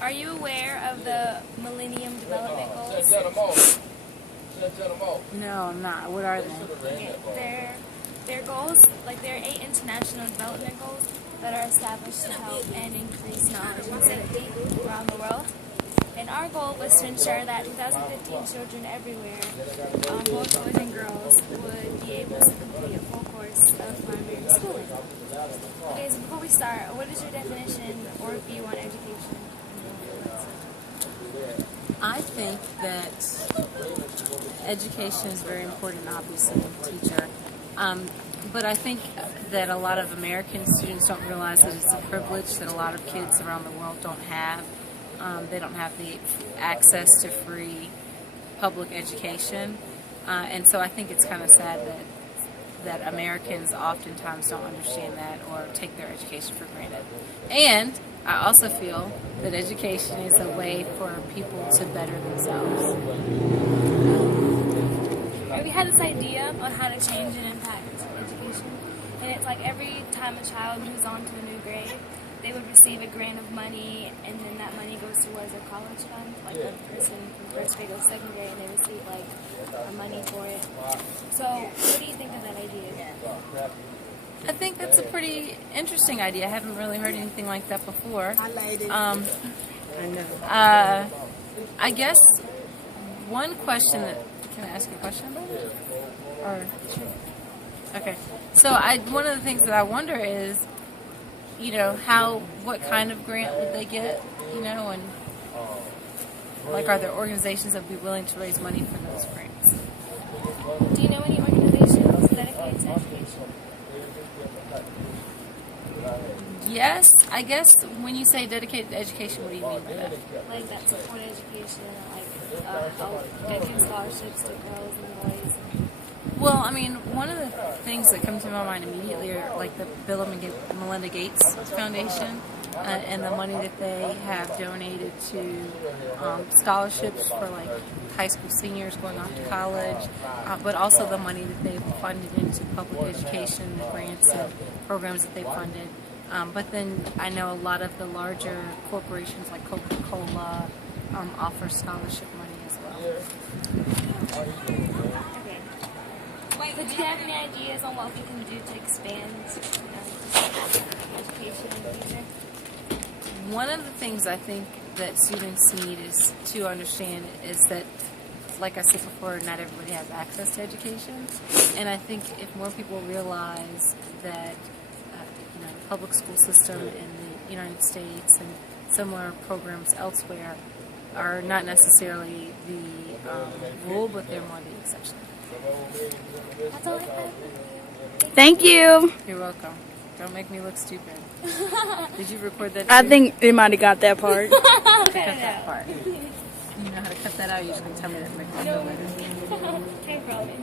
Are you aware of the Millennium Development Goals? No, I'm not. What are they? Okay. They're goals, like they're 8 international development goals that are established to help and increase knowledge and safety around the world. And our goal was to ensure that 2015 children everywhere, both boys and girls, would be able to complete a full course of primary schooling. Okay, so before we start, what is your definition or view on education? I think that education is very important, obviously, teacher. But I think that a lot of American students don't realize that it's a privilege that a lot of kids around the world don't have. They don't have the access to free public education. And so I think it's kind of sad that Americans oftentimes don't understand that or take their education for granted. And I also feel that education is a way for people to better themselves. We had this idea on how to change and impact education, and it's like every time a child moves on to a new grade, they would receive a grant of money, and then that money goes towards their college fund. Like the person from first grade goes second grade, and they receive like money for it. So, what do you think of that idea? I think that's a pretty interesting idea. I haven't really heard anything like that before. I know. I guess one question that... Can I ask you a question about it? Or sure. Okay. So one of the things that I wonder is, what kind of grant would they get? And like, are there organizations that would be willing to raise money for those grants? Do you know any organizations dedicated to education? Yes, I guess when you say dedicated to education, what do you mean by that? Like that support education, like help give scholarships to girls and boys. Well, I mean, one of the things that comes to my mind immediately are like the Bill and Melinda Gates Foundation and the money that they have donated to scholarships for like high school seniors going off to college, but also the money that they've funded into public education, the grants and programs that they've funded. But then I know a lot of the larger corporations like Coca-Cola offer scholarship money as well. Okay. So do you have any ideas on what we can do to expand education in the future? One of the things I think that students need is to understand is that, like I said before, not everybody has access to education. And I think if more people realize that the public school system in the United States and similar programs elsewhere are not necessarily the rule, but they're more the exception. That's all I have. Thank you. You're welcome. Don't make me look stupid. Did you record that too? I think they might have got that part. Cut that part. You know how to cut that out? You just can tell me that. Okay, probably.